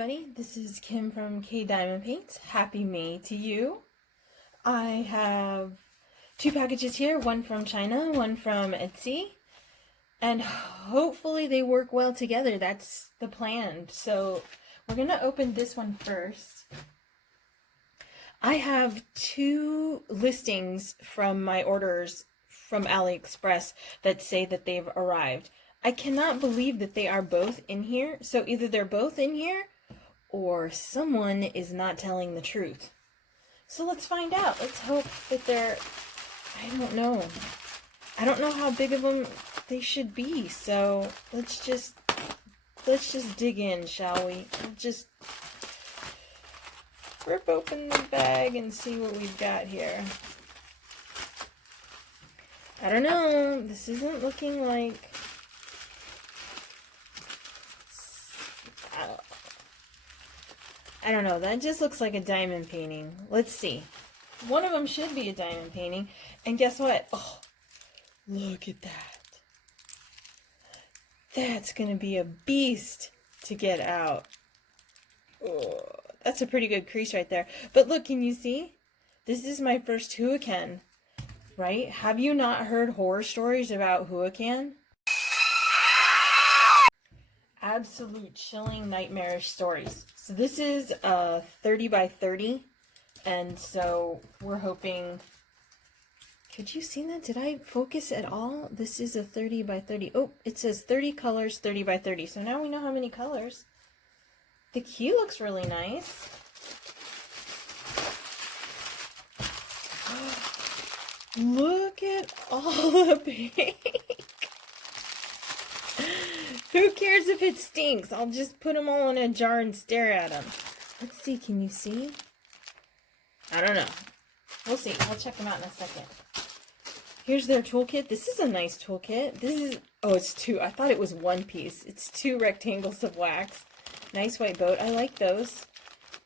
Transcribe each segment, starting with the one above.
everybody, this is Kim from K Diamond Paints. Happy May to you. I have two packages here, one from China, one from Etsy, and hopefully they work well together. That's the plan. So we're going to open this one first. I have two listings from my orders from AliExpress that say that they've arrived. I cannot believe that they are both in here. So either they're both in here or someone is not telling the truth. So let's find out. Let's hope that they're, I don't know. I don't know how big of them they should be. So let's just dig in, shall we? We'll just rip open the bag and see what we've got here. I don't know. This isn't looking like... I don't know, that just looks like a diamond painting. Let's see. One of them should be a diamond painting. And guess what? Oh, look at that. That's going to be a beast to get out. Oh, that's a pretty good crease right there. But look, can you see? This is my first Huacan, right? Have you not heard horror stories about Huacan? Absolute chilling, nightmarish stories. So this is 30 by 30, and so we're hoping... Could you see that? Did I focus at all? This is a 30 by 30. Oh, it says 30 colors, 30 by 30. So now we know how many colors. The key looks really nice. Look at all the pink. Who cares if it stinks? I'll just put them all in a jar and stare at them. Let's see, can you see? I don't know. We'll see. We'll check them out in a second. Here's their toolkit. This is a nice toolkit. This is, oh, it's two. I thought it was one piece. It's two rectangles of wax. Nice white boat. I like those.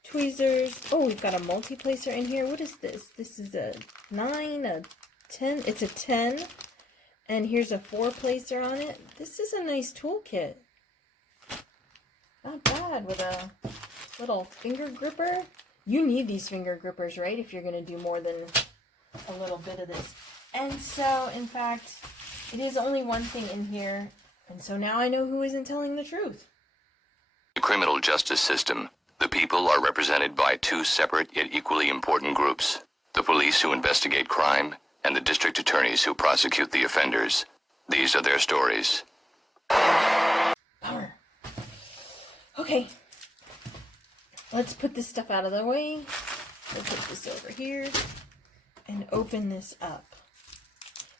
Tweezers. Oh, we've got a multi-placer in here. What is this? This is a 9, a 10. It's a 10. And here's a 4-placer on it. This is a nice toolkit. Not bad, with a little finger gripper. You need these finger grippers, right? If you're going to do more than a little bit of this. And so, in fact, it is only one thing in here. And so now I know who isn't telling the truth. The criminal justice system. The people are represented by two separate yet equally important groups. The police who investigate crime, and the district attorneys who prosecute the offenders. These are their stories. Bummer. Okay. Let's put this stuff out of the way. We'll put this over here and open this up.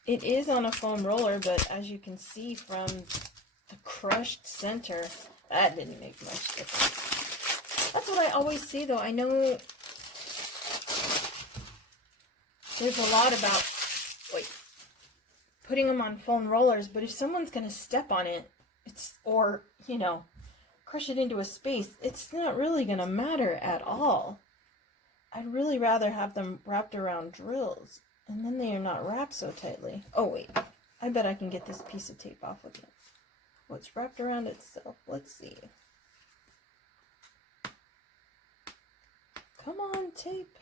It is on a foam roller, but as you can see from the crushed center, that didn't make much difference. That's what I always see, though. I know there's a lot about putting them on foam rollers, but if someone's going to step on it, or, you know, crush it into a space, it's not really going to matter at all. I'd really rather have them wrapped around drills, and then they are not wrapped so tightly. Oh, wait. I bet I can get this piece of tape off of it. Oh, it's wrapped around itself. Let's see. Come on, tape.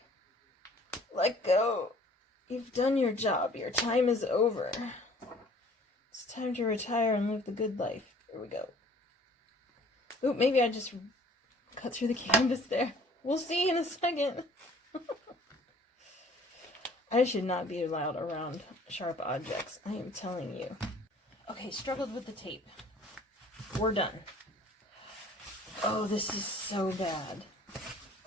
Let go. You've done your job. Your time is over. It's time to retire and live the good life. Here we go. Oop, maybe I just cut through the canvas there. We'll see in a second. I should not be allowed around sharp objects. I am telling you. Okay, struggled with the tape. We're done. Oh, this is so bad.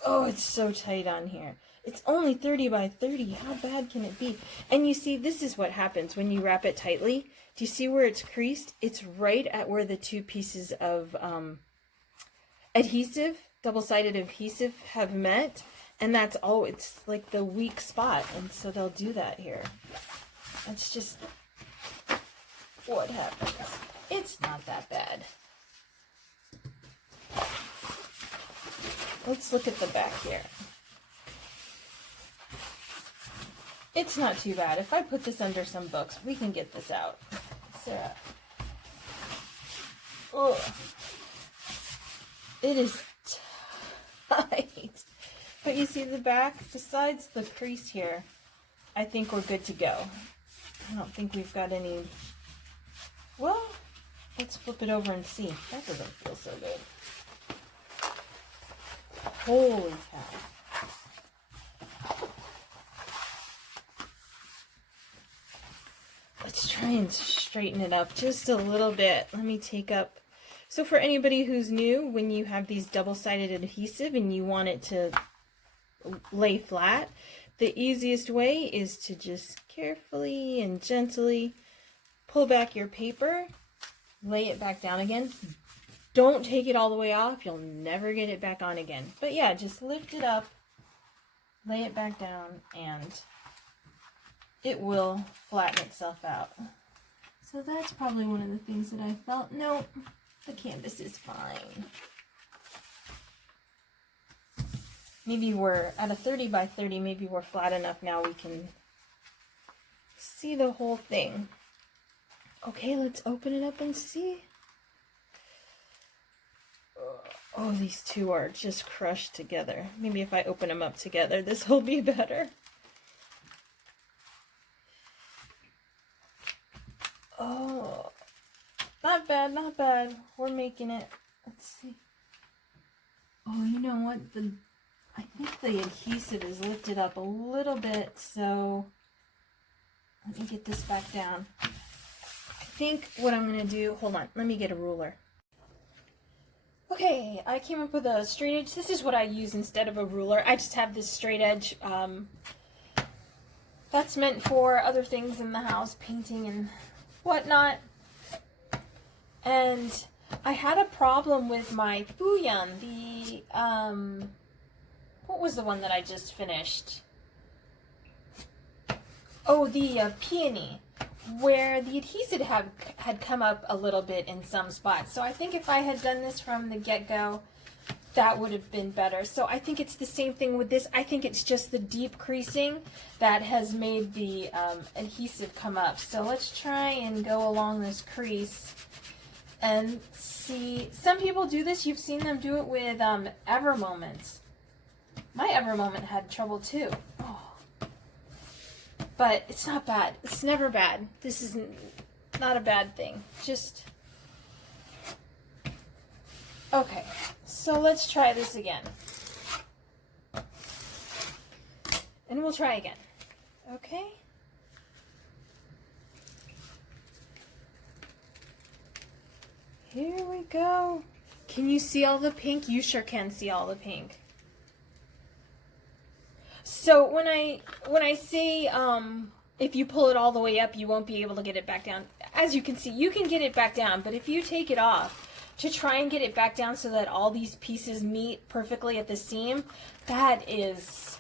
Oh, it's so tight on here. It's only 30 by 30. How bad can it be? And you see, this is what happens when you wrap it tightly. Do you see where it's creased? It's right at where the two pieces of adhesive, double-sided adhesive, have met. And that's all, it's like the weak spot. And so they'll do that here. That's just what happens. It's not that bad. Let's look at the back here. It's not too bad. If I put this under some books, we can get this out. Sarah. Ugh. It is right. But you see the back, besides the crease here, I think we're good to go. I don't think we've got any, well, let's flip it over and see. That doesn't feel so good. Holy cow. Let's try and straighten it up just a little bit. Let me take up. So for anybody who's new, when you have these double-sided adhesive and you want it to lay flat, the easiest way is to just carefully and gently pull back your paper, lay it back down again. Don't take it all the way off. You'll never get it back on again. But yeah, just lift it up, lay it back down, and it will flatten itself out. So that's probably one of the things that I felt. No, the canvas is fine. Maybe we're at a 30 by 30, maybe we're flat enough now we can see the whole thing. Okay, let's open it up and see. Oh, these two are just crushed together. Maybe if I open them up together, this will be better. Oh, not bad, not bad. We're making it. Let's see. Oh, you know what? I think the adhesive is lifted up a little bit, so let me get this back down. I think what I'm going to do, hold on, let me get a ruler. Okay, I came up with a straight edge. This is what I use instead of a ruler. I just have this straight edge. That's meant for other things in the house, painting and whatnot. And I had a problem with my Huacan, what was the one that I just finished? Oh, the peony, where the adhesive had come up a little bit in some spots. So I think if I had done this from the get-go, that would have been better. So I think it's the same thing with this. I think it's just the deep creasing that has made the adhesive come up. So let's try and go along this crease and see. Some people do this. You've seen them do it with Ever Moments. My Ever Moment had trouble too. Oh. But it's not bad. It's never bad. This is not a bad thing. Just... Okay, so let's try this again. And we'll try again. Okay? Here we go. Can you see all the pink? You sure can see all the pink. So when I say if you pull it all the way up, you won't be able to get it back down. As you can see, you can get it back down, but if you take it off to try and get it back down so that all these pieces meet perfectly at the seam, that's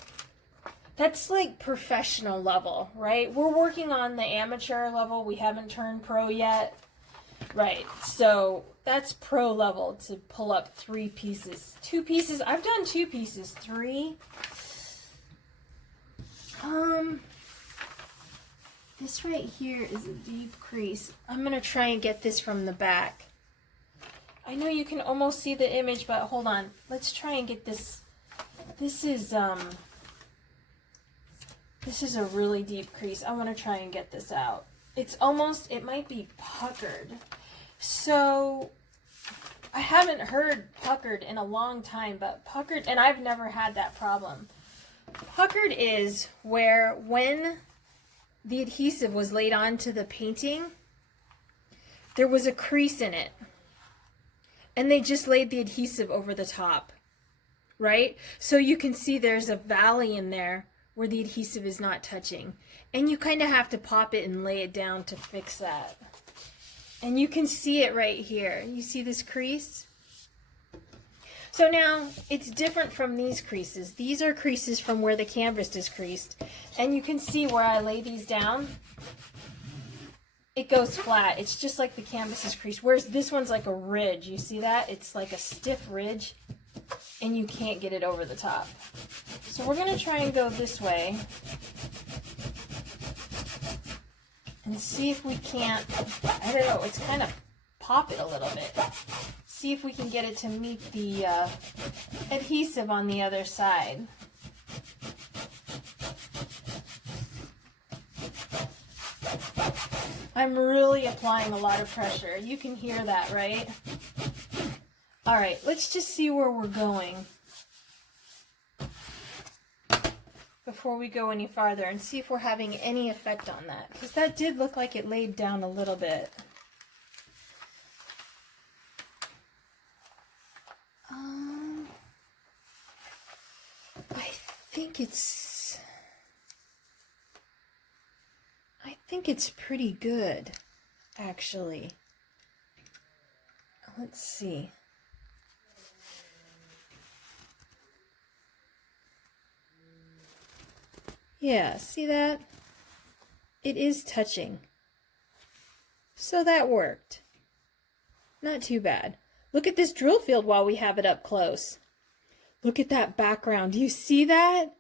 like professional level, right? We're working on the amateur level. We haven't turned pro yet. Right, so that's pro level to pull up 3 pieces. 2 pieces, I've done 2 pieces, 3. This right here is a deep crease. I'm going to try and get this from the back. I know you can almost see the image, but hold on. Let's try and get this. This is a really deep crease. I want to try and get this out. It's almost, it might be puckered. So, I haven't heard puckered in a long time, but puckered, and I've never had that problem. Puckered is where when the adhesive was laid onto the painting, there was a crease in it. And they just laid the adhesive over the top, right? So you can see there's a valley in there where the adhesive is not touching. And you kind of have to pop it and lay it down to fix that. And you can see it right here. You see this crease? So now, it's different from these creases. These are creases from where the canvas is creased. And you can see where I lay these down, it goes flat. It's just like the canvas is creased. Whereas this one's like a ridge. You see that? It's like a stiff ridge, and you can't get it over the top. So we're going to try and go this way and see if we can't, I don't know, it's kind of pop it a little bit. See if we can get it to meet the adhesive on the other side. I'm really applying a lot of pressure. You can hear that, right? All right, let's just see where we're going before we go any farther and see if we're having any effect on that. Because that did look like it laid down a little bit. I think it's pretty good, actually. Let's see. Yeah, see that? It is touching. So that worked. Not too bad. Look at this drill field while we have it up close. Look at that background. Do you see that?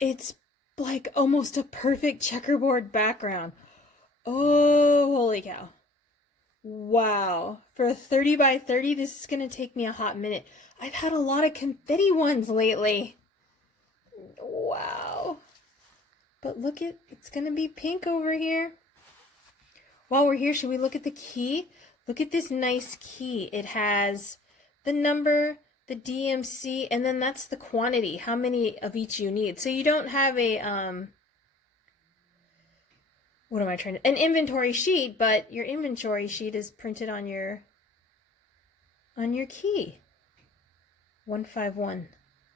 It's like almost a perfect checkerboard background. Oh, holy cow. Wow. For a 30 by 30, this is going to take me a hot minute. I've had a lot of confetti ones lately. Wow. But look at, it's going to be pink over here. While we're here, should we look at the key? Look at this nice key. It has the number, the DMC, and then that's the quantity, how many of each you need. So you don't have a, an inventory sheet, but your inventory sheet is printed on your key. 151,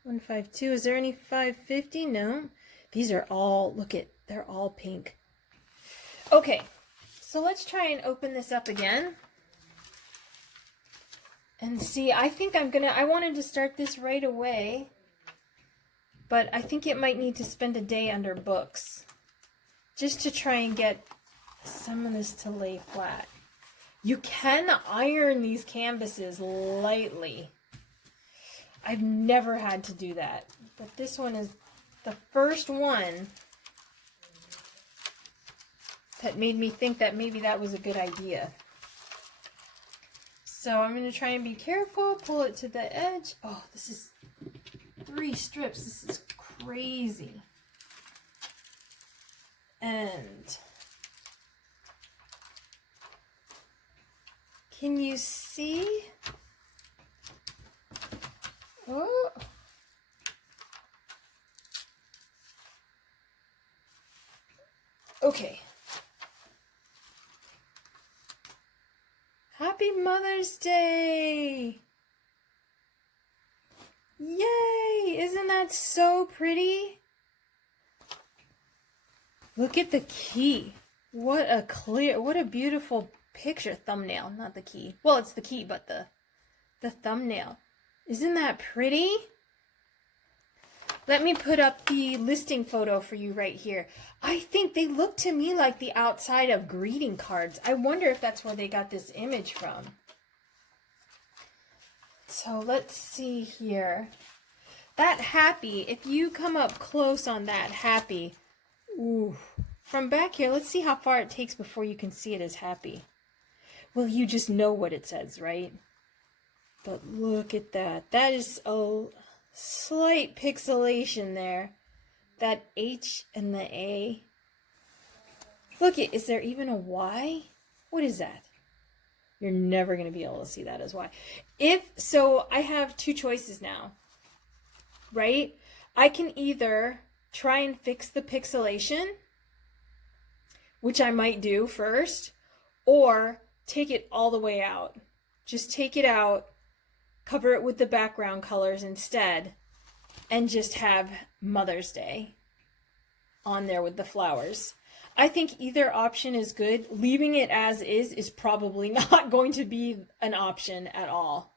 152. Is there any 550? No. These are all, look at, they're all pink. Okay, so let's try and open this up again. And see, I think I wanted to start this right away, but I think it might need to spend a day under books just to try and get some of this to lay flat. You can iron these canvases lightly. I've never had to do that, but this one is the first one that made me think that maybe that was a good idea. So I'm going to try and be careful, pull it to the edge. Oh, this is 3 strips. This is crazy. And can you see? Oh. Okay. Happy Mother's Day! Yay! Isn't that so pretty? Look at the key. What a beautiful picture. Thumbnail, not the key. Well, it's the key, but the thumbnail. Isn't that pretty? Let me put up the listing photo for you right here. I think they look to me like the outside of greeting cards. I wonder if that's where they got this image from. So let's see here. That happy, if you come up close on that happy, ooh, from back here, let's see how far it takes before you can see it as happy. Well, you just know what it says, right? But look at that. That is a slight pixelation there. That H and the A. Look, is there even a Y? What is that? You're never going to be able to see that as Y. So I have 2 choices now, right? I can either try and fix the pixelation, which I might do first, or take it all the way out. Just take it out, cover it with the background colors instead, and just have Mother's Day on there with the flowers. I think either option is good. Leaving it as is probably not going to be an option at all.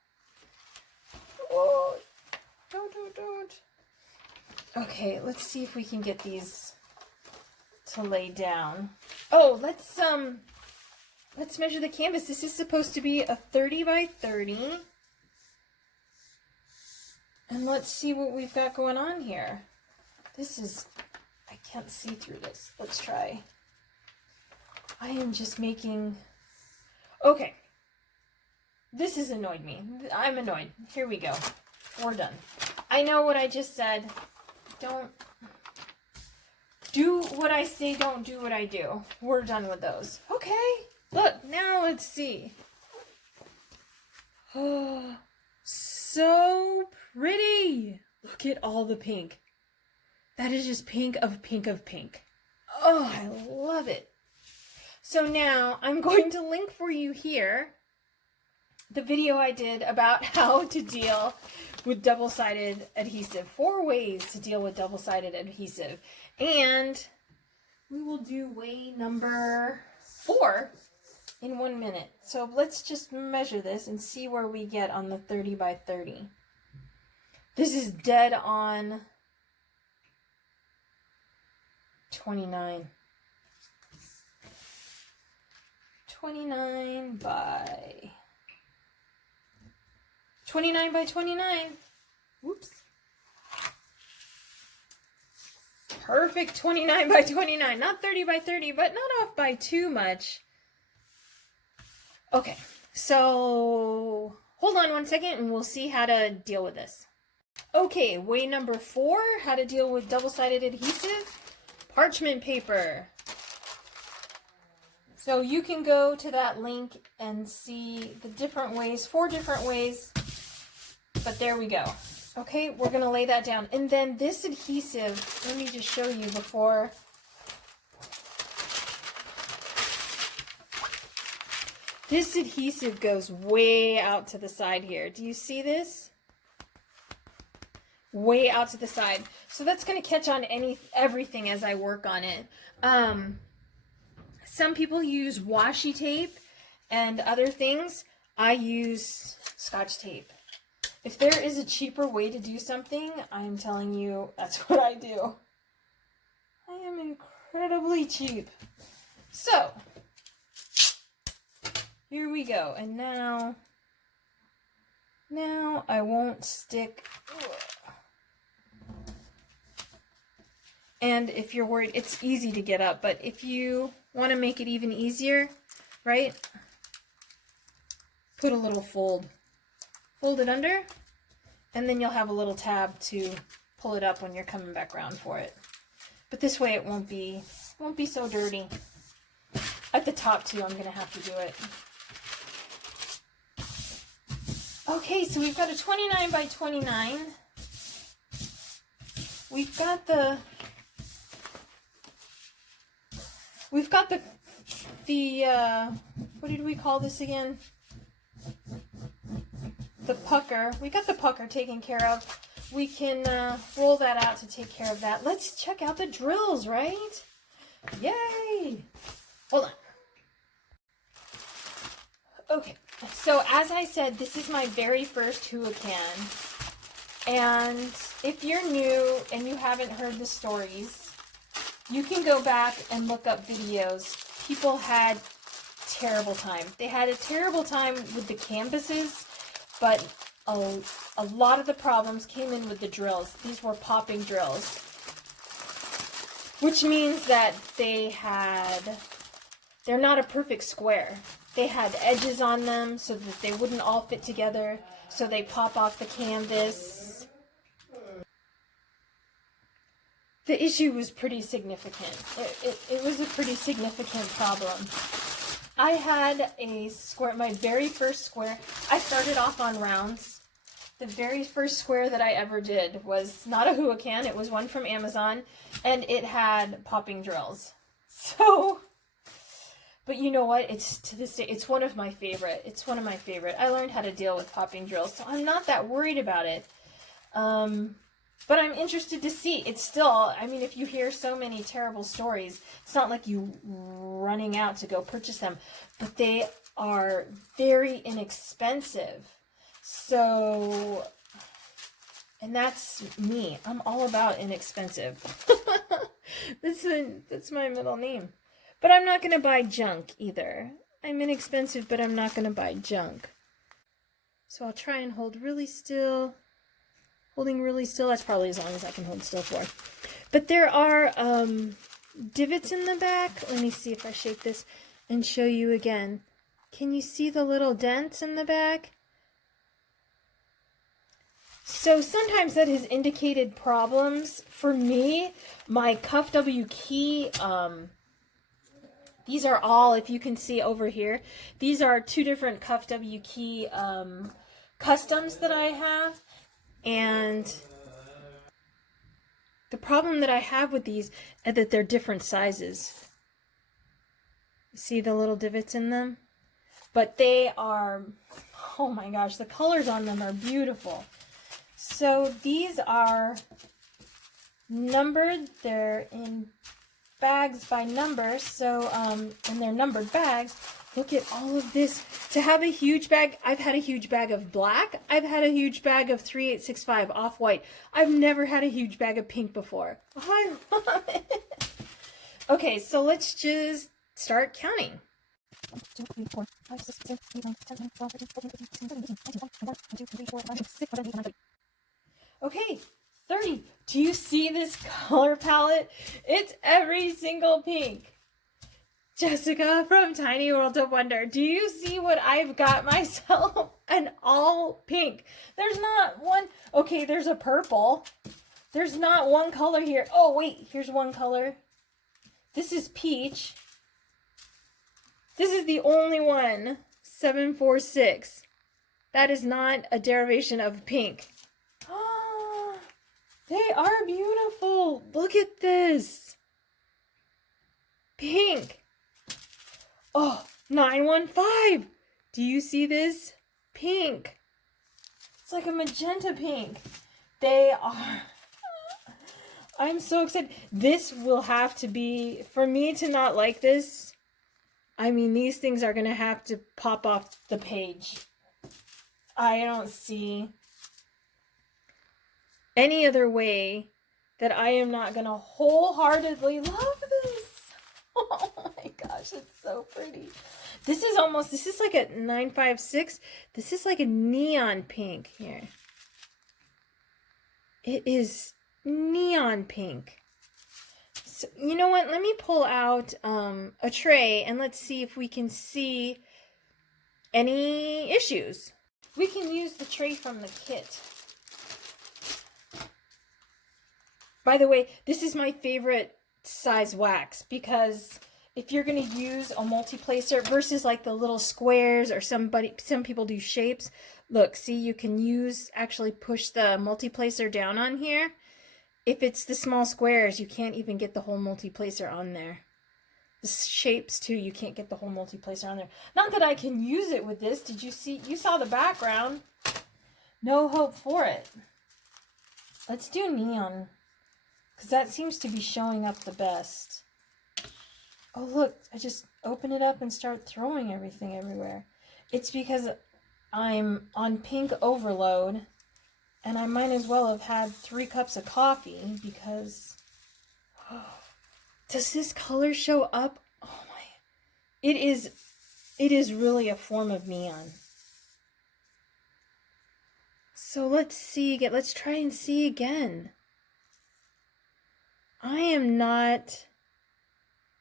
Oh, don't. Okay, let's see if we can get these to lay down. Oh, let's measure the canvas. This is supposed to be a 30 by 30. And let's see what we've got going on here. I can't see through this. Let's try. I am just making, okay. This has annoyed me. I'm annoyed. Here we go. We're done. I know what I just said. Don't do what I say, don't do what I do. We're done with those. Okay. Look, now let's see. Oh, so pretty. Look at all the pink. That is just pink of pink of pink. Oh, I love it. So now I'm going to link for you here the video I did about how to deal with double-sided adhesive. 4 ways to deal with double-sided adhesive. And we will do way number 4 in 1 minute. So let's just measure this and see where we get on the 30 by 30. This is dead on 29. 29 by 29. Whoops. Perfect 29 by 29. Not 30 by 30, but not off by too much. Okay, so hold on 1 second and we'll see how to deal with this. Okay, way number 4, how to deal with double-sided adhesive. Parchment paper. So you can go to that link and see the different ways, 4 different ways, but there we go. Okay, we're going to lay that down. And then this adhesive, let me just show you before. This adhesive goes way out to the side here. Do you see this? Way out to the side. So that's going to catch on everything as I work on it. Some people use washi tape and other things. I use Scotch tape. If there is a cheaper way to do something, I'm telling you, that's what I do. I am incredibly cheap. So, here we go. And now I won't stick. And if you're worried, it's easy to get up, but if you want to make it even easier, right? Put a little fold. Fold it under, and then you'll have a little tab to pull it up when you're coming back around for it. But this way it won't be so dirty. At the top too, I'm gonna have to do it. Okay, so we've got a 29 by 29. We've got the what did we call this again? The pucker. We got the pucker taken care of. We can roll that out to take care of that. Let's check out the drills, right? Yay! Hold on. Okay, so as I said, this is my very first Huacan. And if you're new and you haven't heard the stories, you can go back and look up videos. People had terrible time. They had a terrible time with the canvases, but a lot of the problems came in with the drills. These were popping drills, which means that they're not a perfect square. They had edges on them so that they wouldn't all fit together, so they pop off the canvas. The issue was pretty significant. It was a pretty significant problem. I had a square, my very first square. I started off on rounds. The very first square that I ever did was not a Huacan. It was one from Amazon, and it had popping drills. So, but you know what? It's to this day, it's one of my favorite. It's one of my favorite. I learned how to deal with popping drills, so I'm not that worried about it. But I'm interested to see. It's still, I mean, if you hear so many terrible stories, it's not like you running out to go purchase them, but they are very inexpensive. So, and that's me. I'm all about inexpensive. That's my middle name. But I'm not going to buy junk either. I'm inexpensive, but I'm not going to buy junk. So I'll try and hold really still. Holding really still, that's probably as long as I can hold still for. But there are divots in the back. Let me see if I shake this and show you again. Can you see the little dents in the back? So sometimes that has indicated problems. For me, my cuff W key, these are all, if you can see over here, these are 2 different cuff W key customs that I have. And the problem that I have with these is that they're different sizes. See the little divots in them? But they are, oh my gosh, the colors on them are beautiful. So these are numbered. They're in bags by number. So, and they're numbered bags. Look at all of this. To have a huge bag, I've had a huge bag of black. I've had a huge bag of 3865 off-white. I've never had a huge bag of pink before. I love it. Okay, so let's just start counting. 1, 2, 3, 4, 5, 6, 7, 8, 9, 10, 11, 12, 13, 14, 15, 16, 17, 18, 19, 20, 21, 22, 23, 24, 25, 26, 27, 28, 29, 30. Okay, 30. Do you see this color palette? It's every single pink. Jessica from Tiny World of Wonder. Do you see what I've got myself? An all pink. There's not one. Okay, there's a purple. There's not one color here. Oh, wait. Here's one color. This is peach. This is the only one. 746. That is not a derivation of pink. Oh, they are beautiful. Look at this. Pink. Oh, 915. Do you see this? Pink. It's like a magenta pink. They are. I'm so excited. This will have to be, for me to not like this, I mean, these things are going to have to pop off the page. I don't see any other way that I am not going to wholeheartedly love this. Oh my gosh, it's so pretty. This is almost, this is like a 956. This is like a neon pink here. It is neon pink. So, you know what? Let me pull out a tray and let's see if we can see any issues. We can use the tray from the kit. By the way, this is my favorite size wax because if you're going to use a multi-placer versus like the little squares or some people do shapes. Look, see, you can actually push the multi-placer down on here. If it's the small squares, you can't even get the whole multi-placer on there. The shapes too, you can't get the whole multi-placer on there. Not that I can use it with this. Did you see? You saw the background. No hope for it. Let's do neon, because that seems to be showing up the best. Oh look, I just open it up and start throwing everything everywhere. It's because I'm on pink overload. And I might as well have had 3 cups of coffee because, does this color show up? Oh my, it is really a form of neon. So let's try and see again. I am not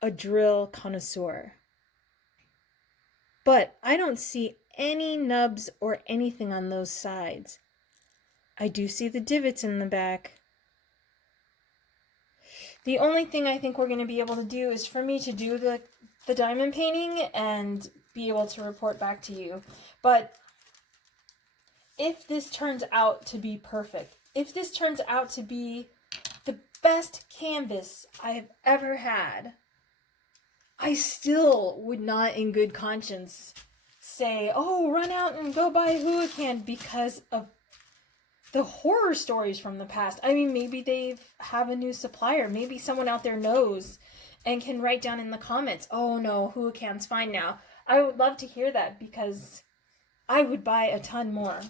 a drill connoisseur, but I don't see any nubs or anything on those sides. I do see the divots in the back. The only thing I think we're going to be able to do is for me to do the diamond painting and be able to report back to you. But if this turns out to be perfect, if this turns out to be the best canvas I have ever had, I still would not in good conscience say, oh, run out and go buy Huacan because of the horror stories from the past. I mean, maybe they have a new supplier. Maybe someone out there knows and can write down in the comments, oh no, Huacan's fine now. I would love to hear that because I would buy a ton more.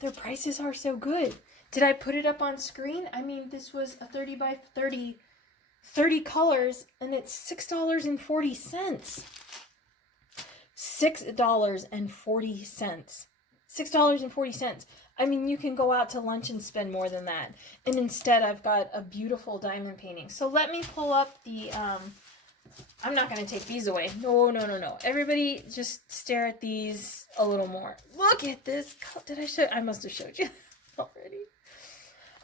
Their prices are so good. Did I put it up on screen? I mean, this was a 30 by 30 colors, and it's $6.40. $6.40. $6.40. I mean, you can go out to lunch and spend more than that. And instead, I've got a beautiful diamond painting. So let me pull up the I'm not going to take these away. No, no, no, no. Everybody just stare at these a little more. Look at this. Did I show? I must have showed you already.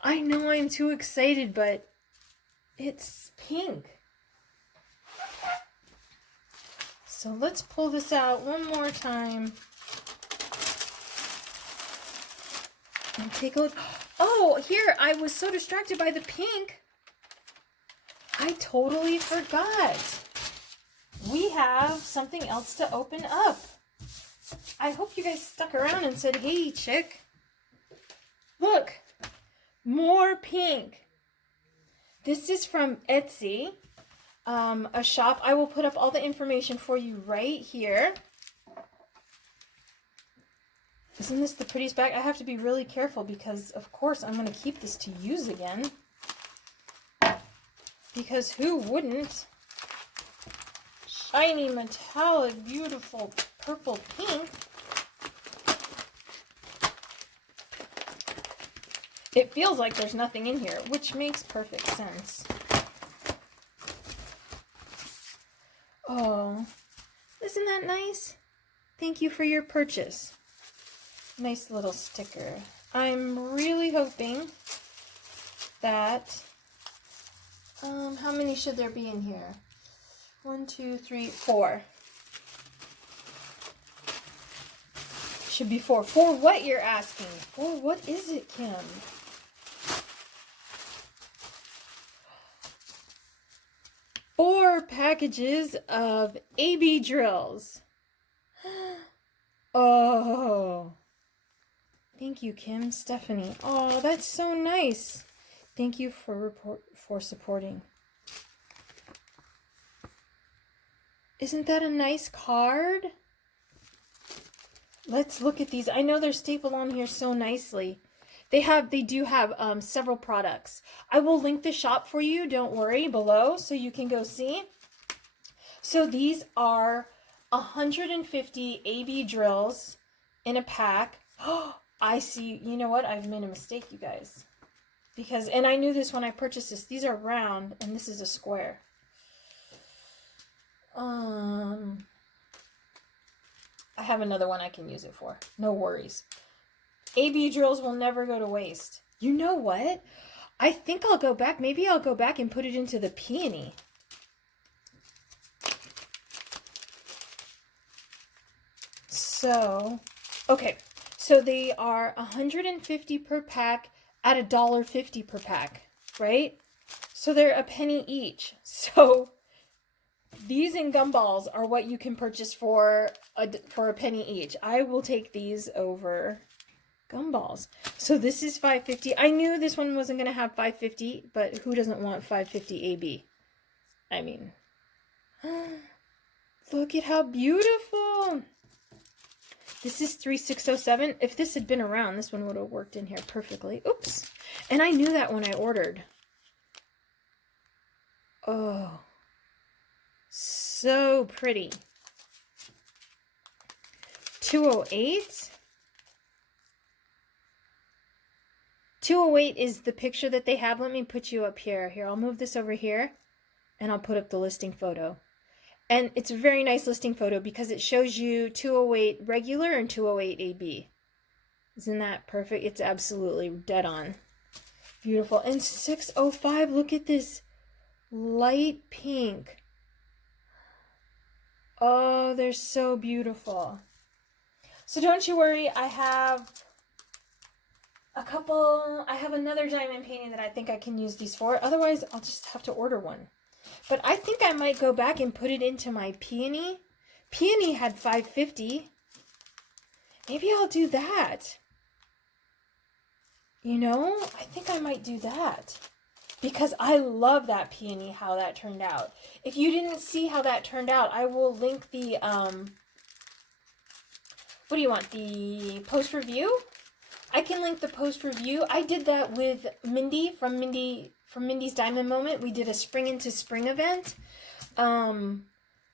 I know I'm too excited, but it's pink. So let's pull this out one more time. And take a look. Oh, here, I was so distracted by the pink. I totally forgot. We have something else to open up. I hope you guys stuck around and said, hey, chick. Look, more pink. This is from Etsy, a shop. I will put up all the information for you right here. Isn't this the prettiest bag? I have to be really careful because, of course, I'm going to keep this to use again. Because who wouldn't? Shiny, metallic, beautiful purple pink. It feels like there's nothing in here, which makes perfect sense. Oh, isn't that nice? Thank you for your purchase. Nice little sticker. I'm really hoping that, how many should there be in here? 1, 2, 3, 4. Should be 4. For what, you're asking? For what is it, Kim? Four packages of AB drills. Oh. Thank you, Kim. Stephanie. Oh, that's so nice. Thank you for supporting. Isn't that a nice card? Let's look at these. I know they're stapled on here so nicely. They do have several products. I will link the shop for you, don't worry, below, so you can go see. So these are 150 AB drills in a pack. Oh, I see. You know what? I've made a mistake, you guys. And I knew this when I purchased this. These are round, and this is a square. I have another one I can use it for. No worries. AB drills will never go to waste. You know what? I think I'll go back. Maybe I'll go back and put it into the peony. So, okay. So they are 150 per pack at $1.50 per pack, right? So they're a penny each. So these and gumballs are what you can purchase for a penny each. I will take these over gumballs. So this is $5.50. I knew this one wasn't going to have $5.50, but who doesn't want $5.50 AB? I mean, look at how beautiful. This is 3607. If this had been around, this one would have worked in here perfectly. Oops. And I knew that when I ordered. Oh, so pretty. 208. 208 is the picture that they have. Let me put you up here. Here, I'll move this over here, and I'll put up the listing photo. And it's a very nice listing photo because it shows you 208 regular and 208 AB. Isn't that perfect? It's absolutely dead on. Beautiful. And 605, look at this light pink. Oh, they're so beautiful. So don't you worry, I have another diamond painting that I think I can use these for. Otherwise, I'll just have to order one. But I think I might go back and put it into my peony. Peony had $5.50. Maybe I'll do that. You know, I think I might do that. Because I love that peony, how that turned out. If you didn't see how that turned out, I will link the, what do you want, the post review? I can link the post review. I did that with Mindy from Mindy's Diamond Moment. We did a spring into spring event.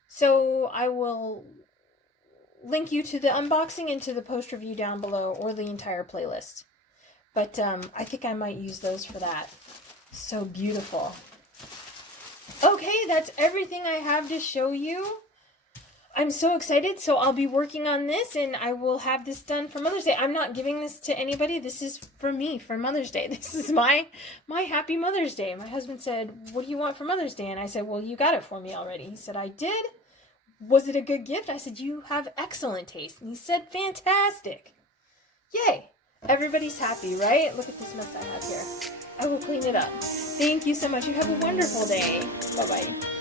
So I will link you to the unboxing and to the post review down below, or the entire playlist. But I think I might use those for that. So beautiful. Okay, that's everything I have to show you. I'm so excited, so I'll be working on this and I will have this done for Mother's Day. I'm not giving this to anybody. This is for me, for Mother's Day. This is my happy Mother's Day. My husband said, "What do you want for Mother's Day?" And I said, "Well, you got it for me already." He said, "I did. Was it a good gift?" I said, "You have excellent taste." And he said, "Fantastic." Yay. Everybody's happy, right? Look at this mess I have here. I will clean it up. Thank you so much. You have a wonderful day. Bye-bye.